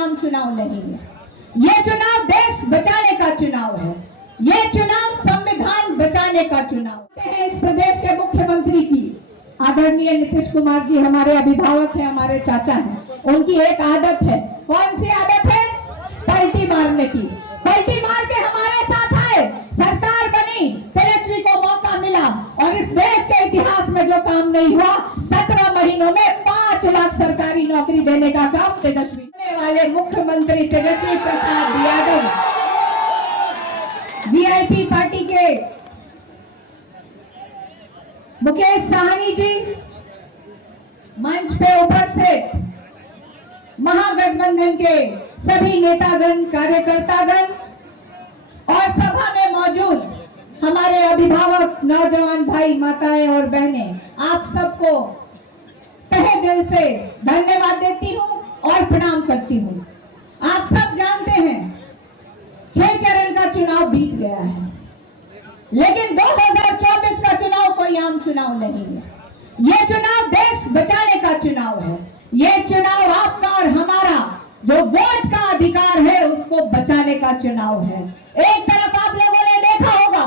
आम चुनाव नहीं है। ये चुनाव देश बचाने का चुनाव है। ये चुनाव संविधान बचाने का चुनाव है। इस प्रदेश के मुख्यमंत्री की आदरणीय नीतीश कुमार जी हमारे अभिभावक हैं, हमारे चाचा हैं। उनकी एक आदत है। कौन सी आदत है? पलटी मारने की। पलटी मार के हमारे साथ आए, सरकार बनी, तेजस्वी को मौका मिला और इस देश के इतिहास में जो काम नहीं हुआ, 17 महीनों में 5 लाख सरकारी नौकरी देने का काम तेजस्वी वाले मुख्यमंत्री तेजस्वी प्रसाद यादव, वीआईपी पार्टी के मुकेश साहनी जी, मंच पे उपस्थित महागठबंधन के सभी नेतागण, कार्यकर्तागण और सभा में मौजूद हमारे अभिभावक, नौजवान भाई, माताएं और बहनें, आप सबको तहे दिल से धन्यवाद देती हूं और प्रणाम करती हूं। आप सब जानते हैं 6 चरण का चुनाव बीत गया है, लेकिन 2024 का चुनाव कोई आम चुनाव नहीं है। ये चुनाव देश बचाने का चुनाव है। ये चुनाव आपका और हमारा जो वोट का अधिकार है उसको बचाने का चुनाव है। एक तरफ आप लोगों ने देखा होगा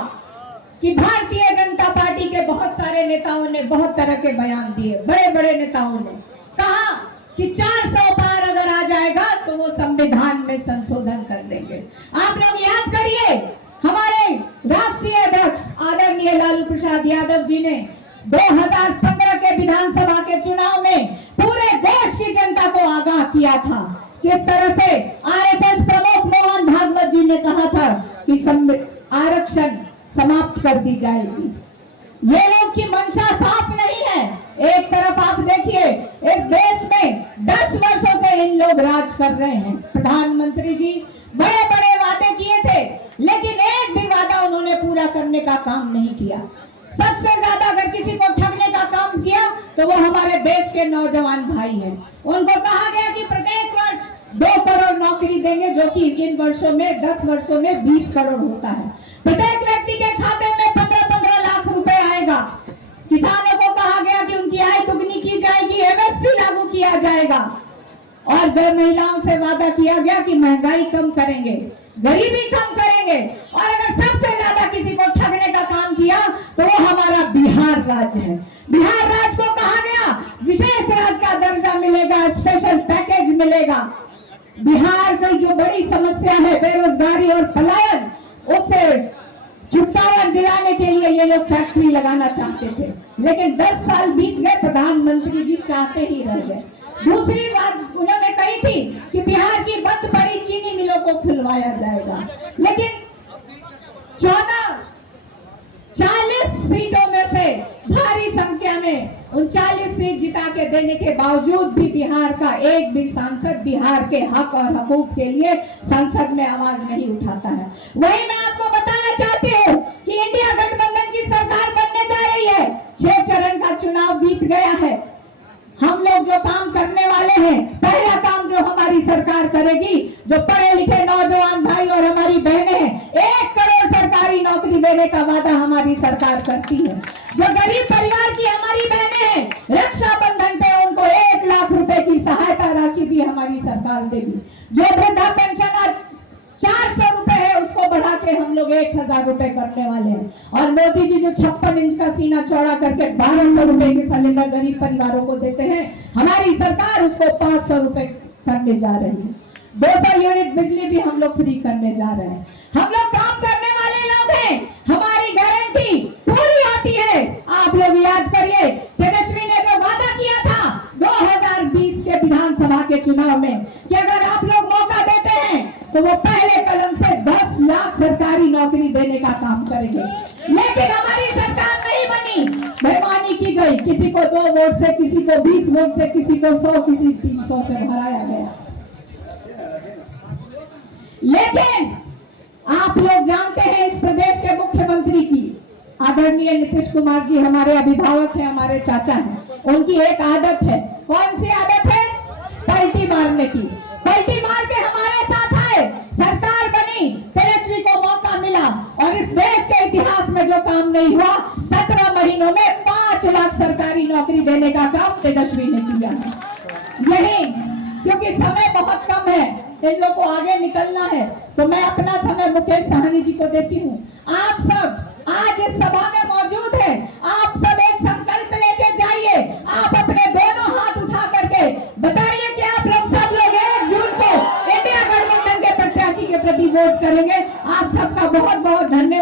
कि भारतीय जनता पार्टी के बहुत सारे नेताओं ने बहुत तरह के बयान दिए। बड़े बड़े नेताओं ने कहा कि 400 पार अगर आ जाएगा तो वो संविधान में संशोधन कर देंगे। आप लोग याद करिए, हमारे राष्ट्रीय अध्यक्ष आदरणीय लालू प्रसाद यादव जी ने 2015 के विधानसभा के चुनाव में पूरे देश की जनता को आगाह किया था। किस तरह से आरएसएस प्रमुख मोहन भागवत जी ने कहा था कि आरक्षण समाप्त कर दी जाएगी। ये लोग की मंशा साफ नहीं है। एक तरफ आप देखिए, इस देश में 10 वर्षों से इन लोग राज कर रहे हैं। प्रधानमंत्री जी बड़े बड़े वादे किए थे, लेकिन एक भी वादा उन्होंने पूरा करने का काम नहीं किया। सबसे ज्यादा अगर किसी को ठगने का काम किया तो वो हमारे देश के नौजवान भाई हैं। उनको कहा गया कि प्रत्येक वर्ष 2 करोड़ नौकरी देंगे, जो कि इन वर्षों में 10 वर्षों में 20 करोड़ होता है। प्रत्येक व्यक्ति के खाते में 15-15 लाख रुपए आएगा। किसानों को कहा गया कि उनकी आय दुगनी की जाएगी, एमएसपी लागू किया जाएगा और महिलाओं से वादा किया गया कि महंगाई कम करेंगे, गरीबी कम करेंगे। और अगर सबसे ज्यादा किसी को ठगने का काम किया तो वो हमारा बिहार राज्य है। बिहार राज्य को कहा गया विशेष राज्य का दर्जा मिलेगा, स्पेशल पैकेज मिलेगा। बिहार की जो बड़ी समस्या है बेरोजगारी और पलायन, उससे छुटकारा दिलाने के लिए ये लोग फैक्ट्री लगाना चाहते थे, लेकिन 10 साल बीत गए, प्रधानमंत्री जी चाहते ही रह गए। दूसरी बात उन्होंने कही थी कि बिहार की बंद पड़ी चीनी मिलों को खुलवाया जाएगा, लेकिन 40 सीटों में से भारी संख्या में 39 सीट जिता के देने के बावजूद भी बिहार का एक भी सांसद बिहार के हक और हकूक के लिए संसद में आवाज नहीं उठाता है। वही मैं आपको बताना चाहती हूँ कि इंडिया गठबंधन की सरकार बनने जा रही है। 6 चरण का चुनाव बीत गया है। हम लोग जो काम करने वाले हैं, पहला काम जो हमारी सरकार करेगी, जो पढ़े लिखे नौजवान भाई और हमारी बहनें हैं, 1 करोड़ सरकारी नौकरी देने का वादा हमारी सरकार करती है। जो गरीब परिवार की हमारी बहनें हैं, रक्षाबंधन पे उनको 1 लाख रुपए की सहायता राशि भी हमारी सरकार देगी। जो वृद्धा पेंशन 400 रुपए है, उसको बढ़ा के हम लोग 1000 रुपए करने वाले हैं। और मोदी जी जो 56 इंच का सीना चौड़ा करके 1200 रुपए के सिलेंडर गरीब परिवारों को देते हैं, हमारी सरकार उसको 500 रुपए करने जा रही है। 200 यूनिट बिजली भी हम लोग फ्री करने जा रहे हैं। हम लोग काम करने वाले लोग हैं, हमारी गारंटी पूरी होती है। आप लोग याद करिए, तेजस्वी ने जो वादा किया था 2020 के विधानसभा के चुनाव में कि अगर आप लोग मौका देते हैं तो वो पहले कदम से 10 लाख सरकारी नौकरी देने का काम करेंगे, लेकिन हमारी सरकार नहीं बनी। बेईमानी की गई, किसी को 2 वोट से, किसी को 20 वोट से, किसी को 100, किसी 300 से भराया गया। लेकिन आप लोग जानते हैं, इस प्रदेश के मुख्यमंत्री की आदरणीय नीतीश कुमार जी हमारे अभिभावक हैं, हमारे चाचा हैं। उनकी एक आदत है। कौन सी आदत है? पलटी मारने की। पलटी मार के हमारे साथ आए, सरकार बनी, तेजस्वी को मौका मिला और इस देश के इतिहास में जो काम नहीं हुआ, 17 महीनों में 5 लाख सरकारी नौकरी देने का काम तेजस्वी ने किया है। यही क्योंकि समय बहुत कम है, इन लोग को आगे निकलना है, तो मैं अपना समय मुकेश साहनी जी को देती हूँ। आप सब आज इस सभा में मौजूद है, आप सब एक संकल्प लेके जाइए, आप अपने दोनों हाथ उठा करके बताइए कि आप लोग सब लोग 1 जून को इंडिया गठबंधन के प्रत्याशी के प्रति वोट करेंगे। आप सबका बहुत बहुत धन्यवाद।